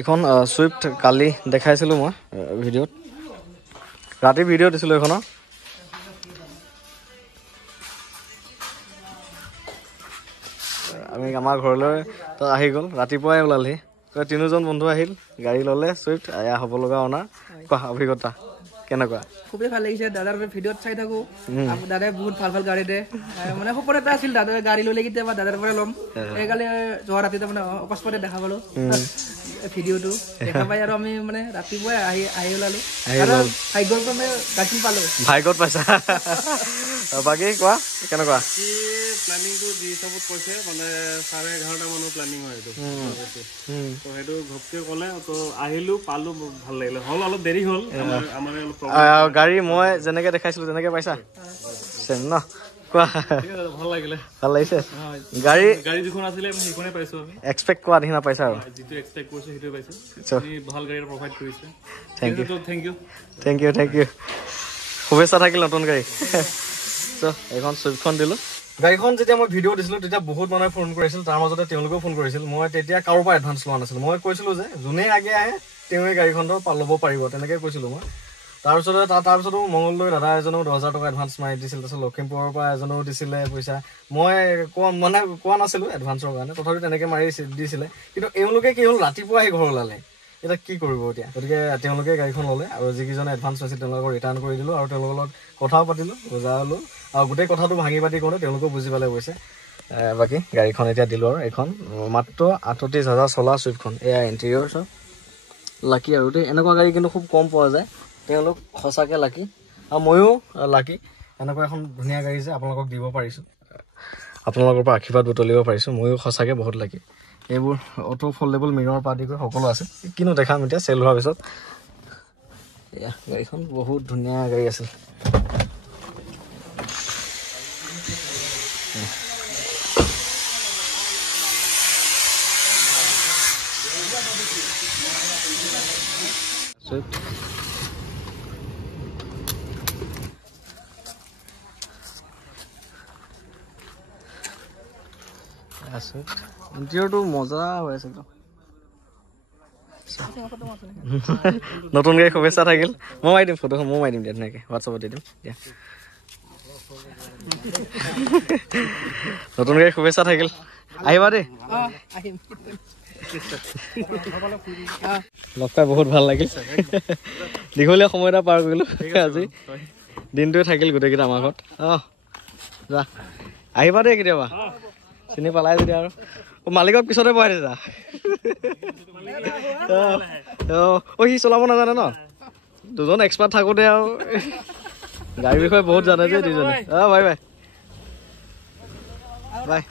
এখন সুইফট কালি দেখাইছিলোঁ মই ভিডিঅ'ত ৰাতি ভিডিঅ' দিছিলোঁ এখনৰ আমি আমাৰ ঘৰলৈ তো আহি গ'ল ৰাতিপুৱাই ওলালহি তিনিজন বন্ধু আহিল গাড়ী ল'লে সুইফট এয়া হ'ব লগা অনাৰ কোৱা অভিজ্ঞতা কেনেকুৱা খুবেই ভাল লাগিছে দাদাৰ ভিডিঅ'ত চাই থাকোঁ দাদাই বহুত ভাল ভাল গাড়ী দিয়ে মানে সপোন এটা আছিল দাদাৰ গাড়ী ল'লে কেতিয়াবা দাদাৰ পৰা ল'ম সেইকাৰণে যোৱা ৰাতি তাৰমানে অকস্মাতে দেখা পালোঁ ভিডিঅ'টো দেখা পাই আৰু আমি মানে ৰাতিপুৱাই আহি ওলালোঁ ভাগ্যৰ কাৰণে গাড়ী পালোঁ ভাগ্যত পাইছা বাকী কোৱা কেনেকুৱা প্লেনিংটো যি হিচাপত কৈছে মানে 11:30 মানৰ প্লেনিং হয় এইটো তো সেইটো ঘপকে ক'লে তো আহিলোঁ পালোঁ ভাল লাগিলে হ'ল অলপ দেৰি হ'ল আমাৰ গাড়ী মই যেনেকৈ দেখাইছিলোঁ তেনেকৈ পাইছা চেম ন কোৱা ভাল লাগিলে ভাল লাগিছে গাড়ী যিখন আছিলে সেইখনে পাইছোঁ আমি এক্সপেক্ট কৰা নিচিনা পাইছা আৰু যিটো এক্সপেক্ট কৰিছোঁ সেইটোৱে পাইছোঁ ভাল গাড়ী প্ৰভাইড কৰিছে থেংক ইউ শুভেচ্ছা থাকিল নতুন গাড়ী চ' এইখন চুইফ্টখন দিলোঁ গাড়ীখন যেতিয়া মই ভিডিঅ' দিছিলোঁ তেতিয়া বহুত মানুহে ফোন কৰিছিল তাৰ মাজতে তেওঁলোকেও ফোন কৰিছিল মই তেতিয়া কাৰোৰ পৰা এডভান্স লোৱা নাছিলোঁ মই কৈছিলোঁ যে যোনে আগে আহে তেওঁৱে গাড়ীখনটো ল'ব পাৰিব তেনেকৈ কৈছিলোঁ মই তাৰপিছতো মংগলদৈ দাদা এজনেও 10,000 টকা এডভান্স মাৰি দিছিল তাৰপিছত লখিমপুৰৰ পৰা এজনেও দিছিলে পইচা মই কোৱা নাছিলোঁ এডভান্সৰ কাৰণে তথাপিও তেনেকৈ মাৰি দিছিলে কিন্তু এওঁলোকে কি হ'ল ৰাতিপুৱা আহি ঘৰ ওলালে এতিয়া কি কৰিব এতিয়া গতিকে তেওঁলোকে গাড়ীখন ল'লে আৰু যিকেইজনে এডভান্স লৈছিল তেওঁলোকক ৰিটাৰ্ণ কৰি দিলোঁ আৰু তেওঁলোকৰ লগত কথাও পাতিলোঁ বুজালোঁ আৰু গোটেই কথাটো ভাঙি পাতি কৰোঁতে তেওঁলোকেও বুজি পালে গৈছে বাকী গাড়ীখন এতিয়া দিলোঁ আৰু এইখন মাত্ৰ 38,000 চলা চুইফ্টখন এয়া ইণ্টেৰিয়ৰ চব লাকি আৰু দেই এনেকুৱা গাড়ী কিন্তু খুব কম পোৱা যায় তেওঁলোক সঁচাকৈ লাকি আৰু ময়ো লাকি এনেকুৱা এখন ধুনীয়া গাড়ী যে আপোনালোকক দিব পাৰিছোঁ আপোনালোকৰ পৰা আশীৰ্বাদ বুটলিব পাৰিছোঁ ময়ো সঁচাকৈ বহুত লাকি এইবোৰ অটো ফল্ডেবল মিৰৰ পৰা আদি কৰি সকলো আছে কিনো দেখাম এতিয়া চেল হোৱাৰ পিছত এয়া গাড়ীখন বহুত ধুনীয়া গাড়ী আছিল ইণ্টেৰিয়ৰটো মজা হৈ আছে একদম নতুন গাড়ী শুভেচ্ছা থাকিল মই মাৰি দিম ফটোখন মই মাৰি দিম দিয়া ধুনীয়াকৈ হোৱাটছআপত দি দিম দিয়া নতুন গাড়ী শুভেচ্ছা থাকিল আহিবা দেই লগ পাই বহুত ভাল লাগিল দীঘলীয়া সময় এটা পাৰ কৰিলোঁ আজি দিনটোৱে থাকিল গোটেইকেইটা আমাৰ ঘৰত যা আহিবা দেই কেতিয়াবা চিনি পালাই যদি আৰু মালিকক পিছতে বহাই দিছা সি চলাব নাজানে ন দুজন এক্সপাৰ্ট থাকোঁতে আৰু গাড়ীৰ বিষয়ে বহুত জানে যে দুজনে বাই বাই